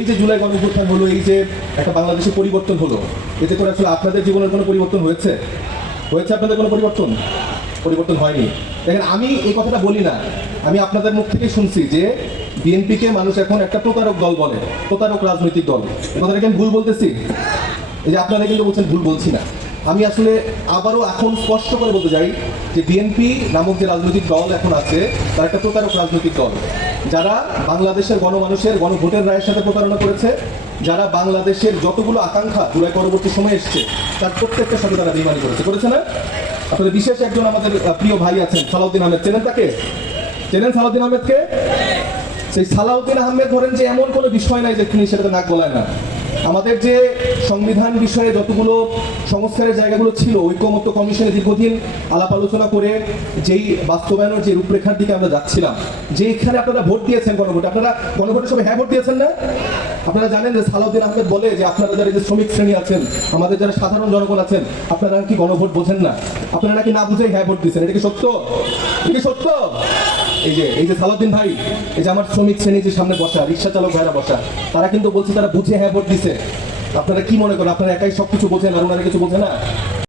এই যে জুলাই গণঅভ্যুত্থান হলো, এই যে একটা বাংলাদেশে পরিবর্তন হলো, এতে করে আসলে আপনাদের জীবনের কোনো পরিবর্তন হয়েছে? আপনাদের কোনো পরিবর্তন? পরিবর্তন হয়নি। দেখেন, আমি এই কথাটা বলি না, আমি আপনাদের মুখ থেকে শুনছি যে বিএনপিকে মানুষ এখন একটা প্রতারক দল বলে, প্রতারক রাজনৈতিক দল। এই কথাটা কি আমি ভুল বলতেছি? এই যে আপনারা কিন্তু বলছেন ভুল বলছি না, আমি আসলে আবারও এখন স্পষ্ট করে বলতে চাই যে বিএনপি নামক যে রাজনৈতিক দল এখন আছে, তারা একটা প্রতারক রাজনৈতিক দল, যারা বাংলাদেশের গণমানুষের গণভোটের রায়ের সাথে প্রতারণা করেছে, যারা বাংলাদেশের যতগুলো আকাঙ্ক্ষা জুলাই পরবর্তী সময় এসছে তার প্রত্যেকটার সাথে তারা বেইমানি করেছে না? আপনাদের বিশেষ একজন আমাদের প্রিয় ভাই আছেন, সালাউদ্দিন আহমেদ, চেনেন তাকে? চেনেন সালাউদ্দিন আহমেদকে? সেই সালাউদ্দিন আহমেদ ধরেন যে এমন কোনো বিষয় নাই যে তিনি সেটাতে নাক গলায় না। আমাদের যে সংবিধান বিষয়ে যতগুলো সংস্কারের জায়গাগুলো ছিল, ঐকমত্য কমিশনে দীর্ঘদিন আলাপ আলোচনা করে যেই বাস্তবায়নের যে রূপরেখার দিকে আমরা যাচ্ছিলাম, যে এখানে আপনারা ভোট দিয়েছেন গণভোটে, আপনারা গণভোটে সবাই হ্যাঁ ভোট দিয়েছেন না? আপনারা জানেন যে সালাউদ্দিন আহমেদ বলে যে আপনারা যারা যে শ্রমিক শ্রেণী আছেন, আমাদের যারা সাধারণ জনগণ আছেন, আপনারা কি গণভোট বোঝেন না? আপনারা নাকি না বুঝেই হ্যাঁ ভোট দিচ্ছেন। এটা কি সত্য? এটা কি সত্য? এই যে সালাউদ্দিন ভাই, এই যে আমার শ্রমিক শ্রেণী যে সামনে বসা, রিক্সা চালক ভাইরা বসা, তারা কিন্তু বলছে তারা বুঝে হ্যাঁ ভোট দিছে। আপনারা কি মনে করেন আপনারা একাই সবকিছু বোঝেন আর ওনারা কিছু বোঝে না?